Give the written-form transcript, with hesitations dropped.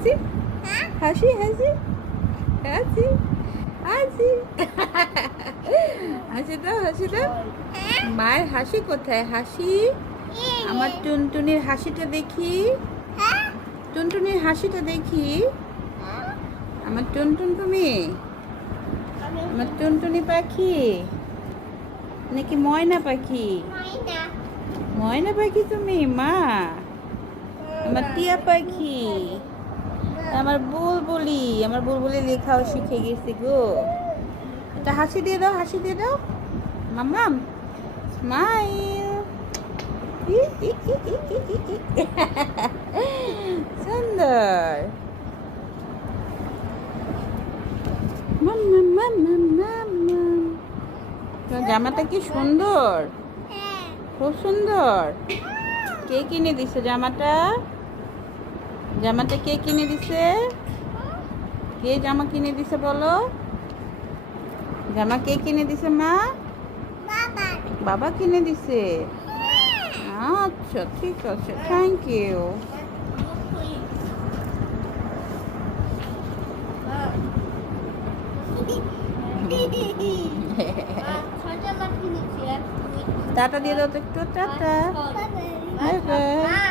হাসি হাসি হাসি হাসি হাসি হাসি দাও হাসি দাও। মায়ের হাসি কোথায়? হাসি আমার টুনটুনির হাসিটা দেখি, টুনটুনির হাসিটা দেখি। আমার টুনটুন তুমি, আমার টুনটুনি পাখি নাকি ময়না পাখি? ময়না পাখি তুমি মা? আমার টিয়া পাখি, আমার বুলবুলি, আমার বুলবুলি লেখাও শিখে গেছি গো। একটা হাসি দিয়ে দাও, হাসি দিয়ে দাও মাম্মাম, স্মাইল। সুন্দর। জামাটা কি সুন্দর, খুব সুন্দর। কে কিনে দিছে জামাটা? জামাটা কে কিনে দিছে? কে জামা কিনে দিছে বলো? জামা কে কিনে দিছে মা? বাবা কিনে দিছে। আচ্ছা ঠিক আছে, থ্যাংক ইউ। টাটা দিয়ে দাও তো একটু, টাটা, বাই বাই।